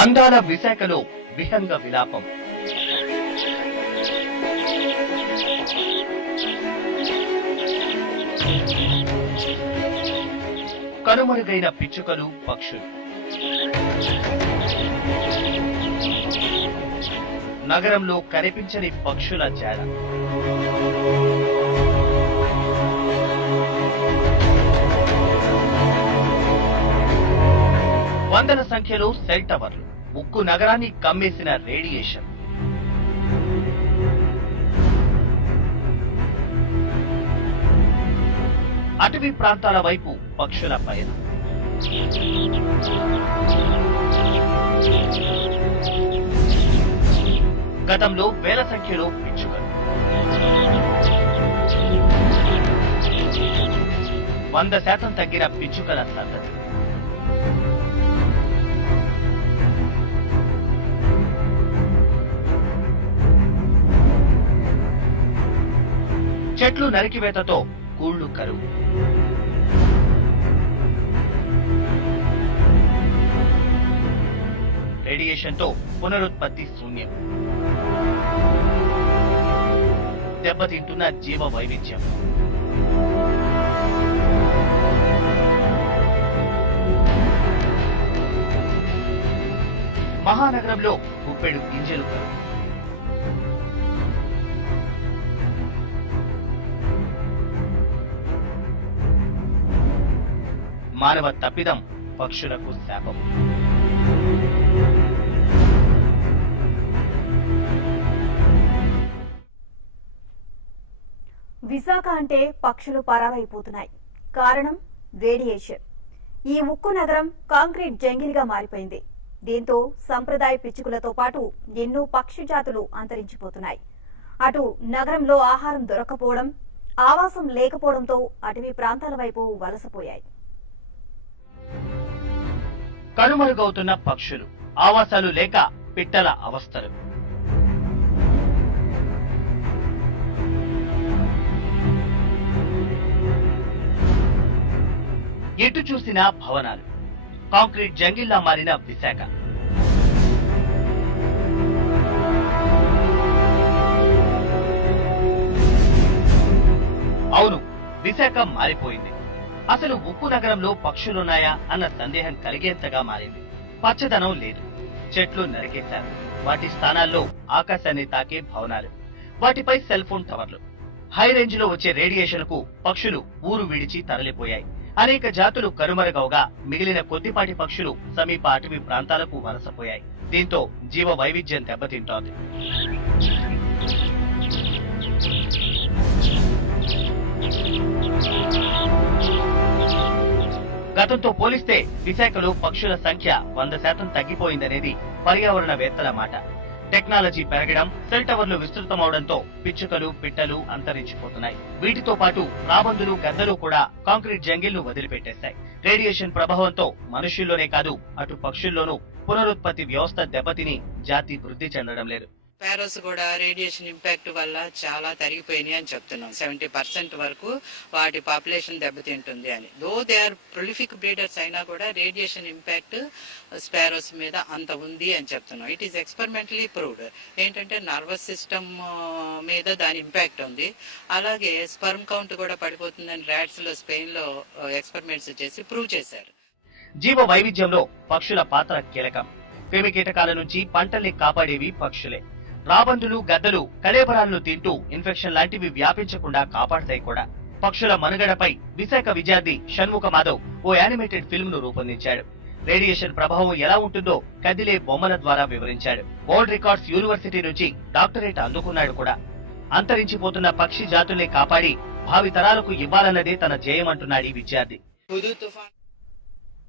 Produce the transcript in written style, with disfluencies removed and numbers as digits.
అందాల విశాఖలో విహంగ విలాపం. కనుమరుగైన పిచ్చుకలు, పక్షులు. నగరంలో కనిపించని పక్షుల జాడ. వందల సంఖ్యలో సెల్ టవర్లు, ఉక్కు నగరాన్ని కమ్మేసిన రేడియేషన్. అటవీ ప్రాంతాల వైపు పక్షుల పయనం. గతంలో వేల సంఖ్యలో పిచ్చుకలు, 100% తగ్గిన పిచ్చుకల సంతతి. చెట్లు నరికివేతతో గూళ్లు కరువు. రేడియేషన్తో పునరుత్పత్తి శూన్యం. దెబ్బతింటున్న జీవ వైవిధ్యం. మహానగరంలో గుప్పెడు గింజలు కరువు. మానవ తప్పిదం, పక్షులకు శాపం. విశాఖ అంటే పక్షులు పరారైపోతున్నాయి. కారణం రేడియేషన్. ఈ ఉక్కు నగరం కాంక్రీట్ జంగిల్గా మారిపోయింది. దీంతో సంప్రదాయ పిచ్చుకలతో పాటు ఎన్నో పక్షి జాతులు అంతరించిపోతున్నాయి. అటు నగరంలో ఆహారం దొరకపోవడం, ఆవాసం లేకపోవడంతో అటవీ ప్రాంతాల వైపు వలసపోయాయి. కనుమరుగవుతున్న పక్షులు, ఆవాసాలు లేక పిట్టల అవస్థలు. ఎటు చూసినా భవనాలు, కాంక్రీట్ జంగిల్లా మారిన విశాఖ. అవును, విశాఖ మారిపోయింది. అసలు ఉక్కు నగరంలో పక్షులున్నాయా అన్న సందేహం కలిగేంతగా మారింది. పచ్చదనం లేదు, చెట్లు నరికేశారు. వాటి స్థానాల్లో ఆకాశాన్ని తాకే భవనాలు, వాటిపై సెల్ ఫోన్ టవర్లు. హై రేంజ్ లో వచ్చే రేడియేషన్ కు పక్షులు ఊరు విడిచి తరలిపోయాయి. అనేక జాతులు కనుమరుగవగా మిగిలిన కొద్దిపాటి పక్షులు సమీప అటవీ ప్రాంతాలకు వలసపోయాయి. దీంతో జీవ వైవిధ్యం దెబ్బతింటోంది. గతంతో పోలిస్తే విశాఖలో పక్షుల సంఖ్య 100% తగ్గిపోయిందనేది పర్యావరణవేత్తల మాట. టెక్నాలజీ పెరగడం, సెల్ టవర్లు విస్తృతమవడంతో పిచ్చుకలు, పిట్టలు అంతరించిపోతున్నాయి. వీటితో పాటు రాబందులు, గద్దలు కూడా కాంక్రీట్ జంగిల్ను వదిలిపెట్టేశాయి. రేడియేషన్ ప్రభావంతో మనుషుల్లోనే కాదు అటు పక్షుల్లోనూ పునరుత్పత్తి వ్యవస్థ దెబ్బతిని జాతి వృద్ధి చెందడం లేదు. స్పారోస్ కూడా రేడియేషన్ ఇంపాక్ట్ వల్ల చాలా తరిగిపోయినాయి అని చెప్తున్నాం. 70% వరకు వాటి పాపులేషన్ దెబ్బతింటుంది అని. Though they are prolific breeders అయినా కూడా రేడియేషన్ ఇంపాక్ట్ స్పారోస్ మీద అంత ఉంది అని చెప్తున్నాం. It is experimentally proved. ఏంటంటే నర్వస్ సిస్టమ్ మీద దాని ఇంపాక్ట్ ఉంది. అలాగే స్పర్మ్ కౌంట్ కూడా పడిపోతుందని ర్యాట్స్ లో, స్పెయిన్ లో ఎక్స్పెరిమెంట్స్ చేసి ప్రూవ్ చేశారు. జీవ వైవిధ్యంలో పక్షుల పాత్ర కీలకం. క్రిమి కీటకాల నుంచి పంటల్ని కాపాడేవి పక్షులే. రాబందులు, గద్దలు కళేబరాలను తింటూ ఇన్ఫెక్షన్ లాంటివి వ్యాపించకుండా కాపాడతాయి కూడా. పక్షుల మనుగడపై విశాఖ విద్యార్థి షణ్ముఖ మాధవ్ ఓ యానిమేటెడ్ ఫిల్మ్ ను రూపొందించాడు. రేడియేషన్ ప్రభావం ఎలా ఉంటుందో కదిలే బొమ్మల ద్వారా వివరించాడు. వరల్డ్ రికార్డ్స్ యూనివర్సిటీ నుంచి డాక్టరేట్ అందుకున్నాడు కూడా. అంతరించిపోతున్న పక్షి జాతుల్ని కాపాడి భావి తరాలకు ఇవ్వాలన్నదే తన ధ్యేయమంటున్నాడు ఈ విద్యార్థి. హుదూద్ తుఫాన్